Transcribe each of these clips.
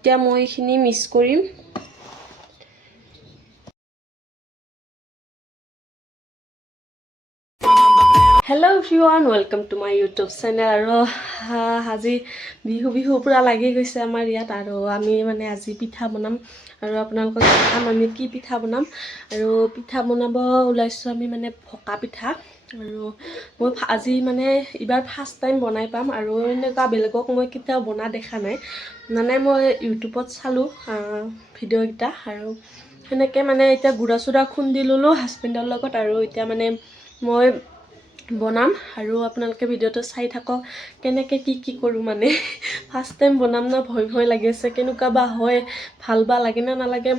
এতিয়া মই এইখিনি মিক্স কৰিম। Hello' everyone, welcome to my YouTube channel. আৰু আজি বিহু পূৰা লাগি গৈছে আমাৰ ইয়াত। আৰু আমি মানে আজি পিঠা বনাম আৰু আপোনালোকক দেখাম আমি কি পিঠা বনাম। আৰু পিঠা বনাব ওলাইছোঁ আমি মানে ভকা পিঠা। আৰু মই আজি মানে এইবাৰ ফাৰ্ষ্ট টাইম বনাই পাম। আৰু এনেকুৱা বেলেগক মই কেতিয়াও বনা দেখা নাই, মানে মই ইউটিউবত চালোঁ ভিডিঅ'কেইটা। আৰু সেনেকৈ মানে এতিয়া গুড়া চুড়া খুন্দি ল'লোঁ হাজবেণ্ডৰ লগত। আৰু এতিয়া মানে মই বনাম আৰু আপোনালোকে ভিডিঅ'টো চাই থাকক কেনেকৈ কি কৰোঁ। মানে ফাৰ্ষ্ট টাইম বনাম না, ভয় লাগি আছে, কেনেকুৱা বা হয়, ভাল বা লাগে না নালাগে।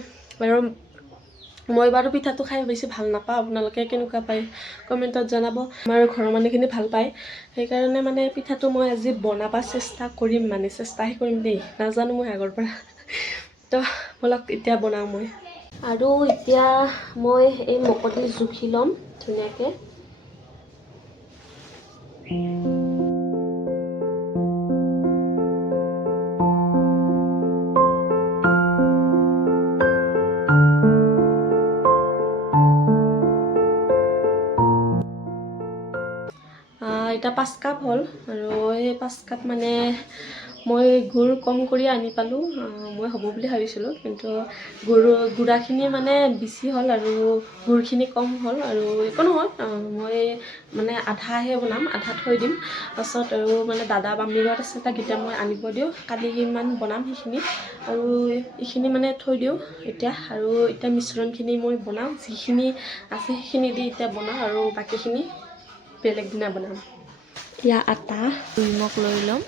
আৰু মই বাৰু পিঠাটো খাই বেছি ভাল নাপাওঁ, আপোনালোকে কেনেকুৱা পায় কমেণ্টত জনাব। আমাৰ ঘৰৰ মানুহখিনি ভাল পায়, সেইকাৰণে মানে পিঠাটো মই আজি বনাব চেষ্টা কৰিম, মানে চেষ্টাহে কৰিম দেই, নাজানো মই আগৰ পৰা। তো ব'লক এতিয়া বনাওঁ মই। আৰু এতিয়া মই এই মকটি জুখি ল'ম ধুনীয়াকৈ। এতিয়া 5 কাপ হ'ল। আৰু এই 5 কাপ মানে মই গুড় কম কৰি আনি পালোঁ। মই হ'ব বুলি ভাবিছিলোঁ, কিন্তু গুড়াখিনি মানে বেছি হ'ল আৰু গুড়খিনি কম হ'ল। আৰু একো নহয়, মই মানে আধাহে বনাম, আধা থৈ দিম পাছত। আৰু মানে দাদা বামীগত আছে, তাকেইটা মই আনিব দিওঁ, কালি ইমান বনাম সেইখিনি। আৰু এইখিনি মানে থৈ দিওঁ এতিয়া। আৰু এতিয়া মিশ্ৰণখিনি মই বনাওঁ, যিখিনি আছে সেইখিনি দি এতিয়া বনাওঁ, আৰু বাকীখিনি বেলেগ দিনা বনাম। ইয়াৰ আটা নিমখ লৈ ল'ম।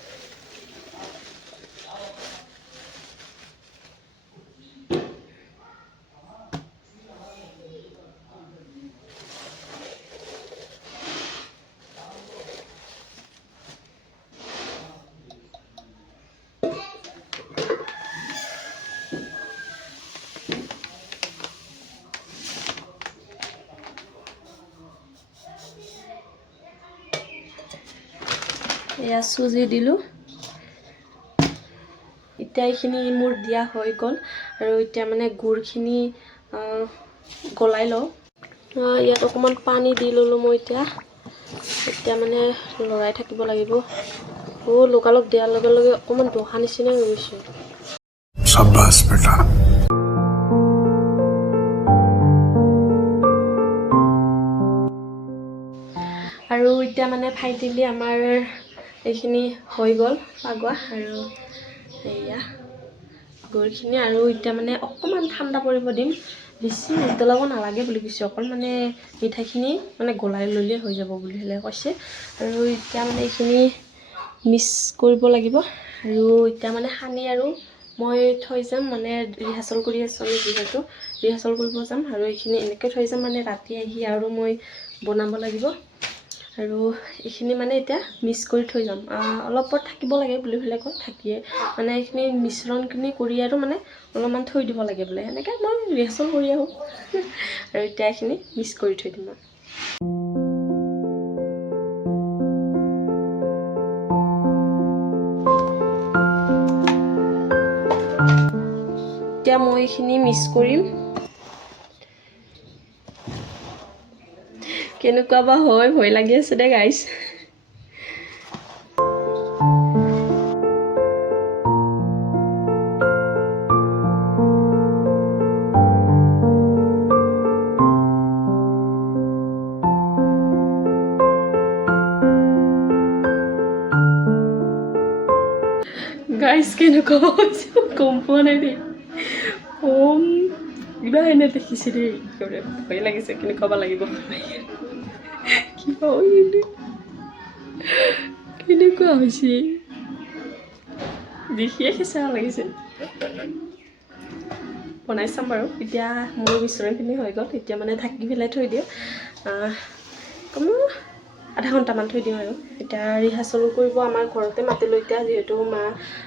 এয়া চুজি দিলোঁ। এতিয়া এইখিনি মোৰ দিয়া হৈ গ'ল। আৰু এতিয়া মানে গুড়খিনি গলাই লওঁ। ইয়াত অকণমান পানী দি ল'লোঁ মই এতিয়া মানে লৰাই থাকিব লাগিব। লগালগ দিয়াৰ লগে লগে অকণমান দহা নিচিনাই হৈ গৈছে। শাবাছ বেটা। আৰু এতিয়া মানে ফাইনেলি আমাৰ এইখিনি হৈ গ'ল পাগোৱা। আৰু এয়া গুড়খিনি। আৰু এতিয়া মানে অকণমান ঠাণ্ডা পৰিব দিম, বেছি উতলাব নালাগে বুলি কৈছে, অকল মানে মিঠাইখিনি মানে গলাই ল'লেই হৈ যাব বুলি হ'লে কৈছে। আৰু এতিয়া মানে এইখিনি মিক্স কৰিব লাগিব। আৰু এতিয়া মানে সানি আৰু মই থৈ যাম, মানে ৰিহাৰ্চেল কৰি আছোঁ আমি, যিহেতু ৰিহাৰ্চেল কৰিব যাম। আৰু এইখিনি এনেকৈ থৈ যাম, মানে ৰাতি আহি আৰু মই বনাব লাগিব। আৰু এইখিনি মানে এতিয়া মিক্স কৰি থৈ যাম, অলপ থাকিব লাগে বুলি হ'লে কয়, থাকিয়ে মানে এইখিনি মিশ্ৰণখিনি কৰি আৰু মানে অলপমান থৈ দিব লাগে বোলে, সেনেকৈ মই ৰিহাৰ্চেল কৰি আহোঁ। আৰু এতিয়া এইখিনি মিক্স কৰি থৈ দিম। এতিয়া মই এইখিনি মিক্স কৰিম, কেনেকুৱা বা হয়, ভয় লাগি আছে দে গাইছ। গাইছ কেনেকুৱা হৈছে গম পোৱা নাই দেই। কিবা এনে দেখিছে দেই, ভয় লাগিছে, কেনেকুৱা বা লাগিব, কিবা কেনেকুৱা হৈছে দেখিয়ে খেঁচা লাগিছে। বনাই চাম বাৰু। এতিয়া মোৰ মিশ্ৰণখিনি হৈ গ'ল, এতিয়া মানে ঢাকি পেলাই থৈ দিওঁ, কমেও আধা ঘণ্টামান থৈ দিওঁ। আৰু এতিয়া ৰিহাৰ্চেল কৰিব আমাৰ ঘৰতে মাতি লৈ, এতিয়া যিহেতু মা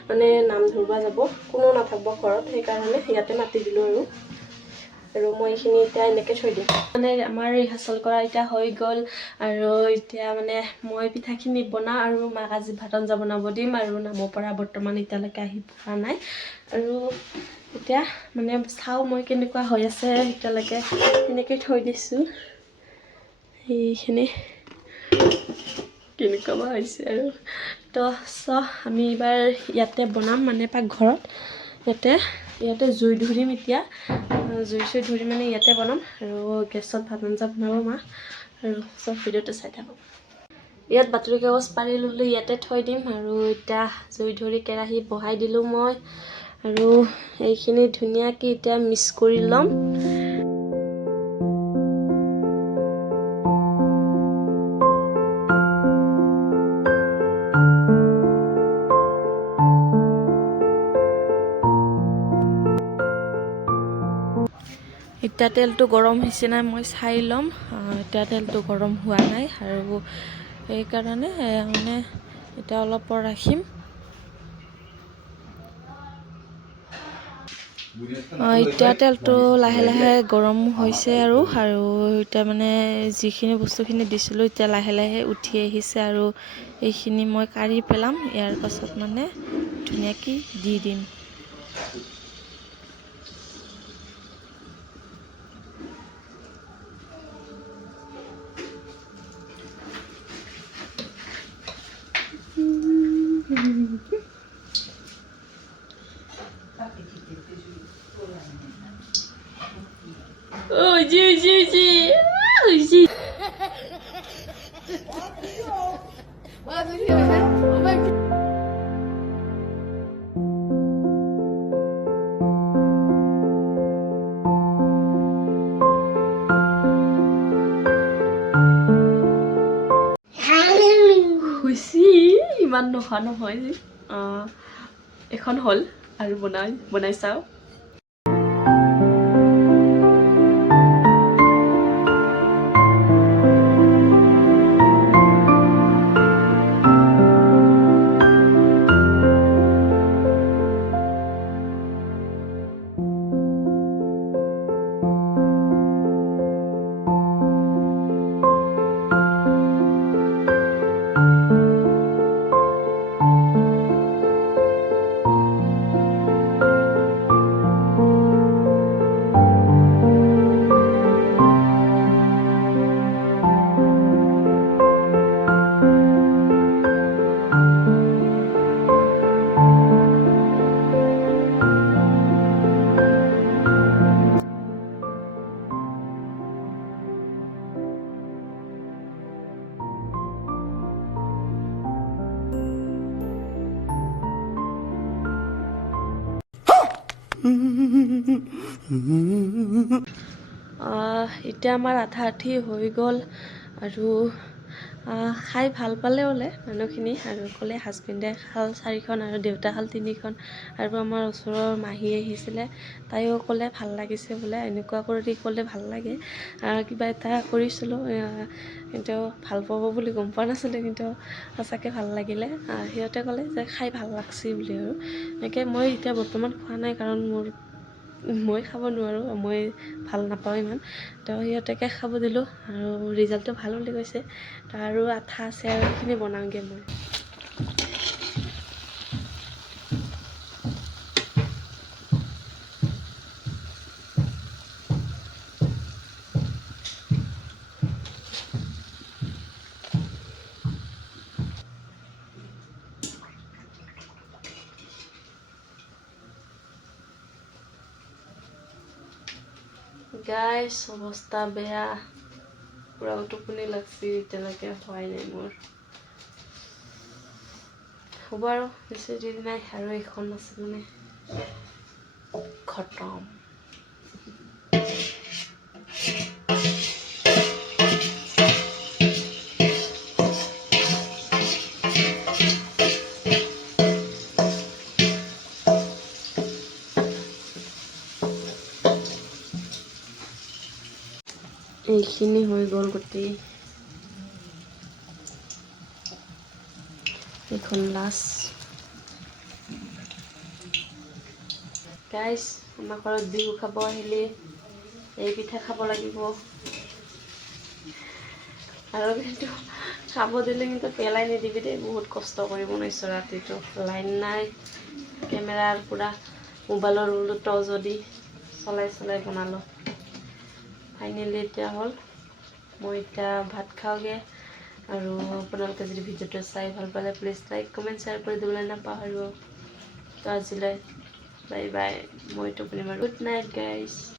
মানে নাম ধৰিব যাব, কোনো নাথাকিব ঘৰত, সেইকাৰণে ইয়াতে মাতি দিলোঁ। আৰু আৰু মই এইখিনি এতিয়া এনেকৈ থৈ দিম মানে আমাৰ ৰিহাৰ্চেল কৰা এতিয়া হৈ গ'ল আৰু এতিয়া মানে মই পিঠাখিনি বনাওঁ আৰু মাক আজি ভাত আঞ্জা বনাব দিম আৰু নামৰ পৰা বৰ্তমান এতিয়ালৈকে আহি পোৱা নাই আৰু এতিয়া মানে চাওঁ মই কেনেকুৱা হৈ আছে এতিয়ালৈকে এনেকৈ থৈ দিছোঁ সেইখিনি কেনেকুৱা বা হৈছে আৰু তো আমি এইবাৰ ইয়াতে বনাম মানে পাকঘৰত ইয়াতে জুই ধৰিম এতিয়া জুই ধৰি মানে ইয়াতে বনাম আৰু গেছত ভাত আঞ্জা বনাব মা আৰু চব ভিডিঅ'টো চাই থাকক ইয়াত বাতৰি কাগজ পাৰি ল'লে ইয়াতে থৈ দিম আৰু এতিয়া জুই ধৰি কেৰাহী বহাই দিলোঁ মই আৰু এইখিনি ধুনীয়াকৈ এতিয়া মিক্স কৰি ল'ম এতিয়া তেলটো গৰম হৈছে নাই মই চাই ল'ম এতিয়া তেলটো গৰম হোৱা নাই আৰু সেইকাৰণে মানে এতিয়া অলপ ৰাখিম এতিয়া তেলটো লাহে লাহে গৰম হৈছে আৰু এতিয়া মানে যিখিনি বস্তুখিনি দিছিলোঁ এতিয়া লাহে লাহে উঠি আহিছে আৰু এইখিনি মই কাঢ়ি পেলাম ইয়াৰ পাছত মানে ধুনীয়াকৈ দি দিম ইমান নোখোৱা নহয় এখন হ'ল আৰু বনাই চাওঁ এতিয়া আমাৰ আধা আধি হৈ গ'ল আৰু খাই ভাল পালে বোলে মানুহখিনি আৰু ক'লে হাজবেণ্ডে খাল 4খন আৰু দেউতা খাল 3খন আৰু আমাৰ ওচৰৰ মাহী আহিছিলে তাইও ক'লে ভাল লাগিছে বোলে এনেকুৱা কৰি ক'লে ভাল লাগে কিবা এটা কৰিছিলোঁ কিন্তু ভাল পাব বুলি গম পোৱা নাছিলোঁ কিন্তু সঁচাকৈ ভাল লাগিলে সিহঁতে ক'লে যে খাই ভাল লাগছি বুলি আৰু এনেকৈ মই এতিয়া বৰ্তমান খোৱা নাই কাৰণ মই খাব নোৱাৰোঁ মই ভাল নাপাওঁ ইমান তো সিহঁতকে খাব দিলোঁ আৰু ৰিজাল্টটো ভাল বুলি কৈছে তো আৰু আঠা আছে আৰু সেইখিনি বনাওঁগৈ মই গাইছ অৱস্থা বেয়া পুৰা টোপনি লাগছি এতিয়ালৈকে হোৱাই নাই মোৰ হ'ব আৰু বেছি দেৰি নাই আৰু এইখন আছে মানে খতম এইখিনি হৈ গ'ল গোটেই এইখন লাষ্ট গাইছ আমাৰ ঘৰত বিহু খাব আহিলে এই পিঠা খাব লাগিব আৰু কিন্তু খাব দিলে কিন্তু পেলাই নিদিবি দেই বহুত কষ্ট কৰি বনাইছোঁ ৰাতিটো লাইন নাই কেমেৰাৰ পূৰা মোবাইলৰ টৰ্চ দি চলাই বনালোঁ ফাইনেলি এতিয়া হ'ল মই এতিয়া ভাত খাওঁগৈ আৰু আপোনালোকে যদি ভিডিঅ'টো চাই ভাল পালে প্লিজ লাইক কমেণ্ট শ্বেয়াৰ কৰি দিবলৈ নাপাহৰিব তো আজিলৈ বাই বাই মই টোপনি মাৰোঁ গুড নাইট গাইজ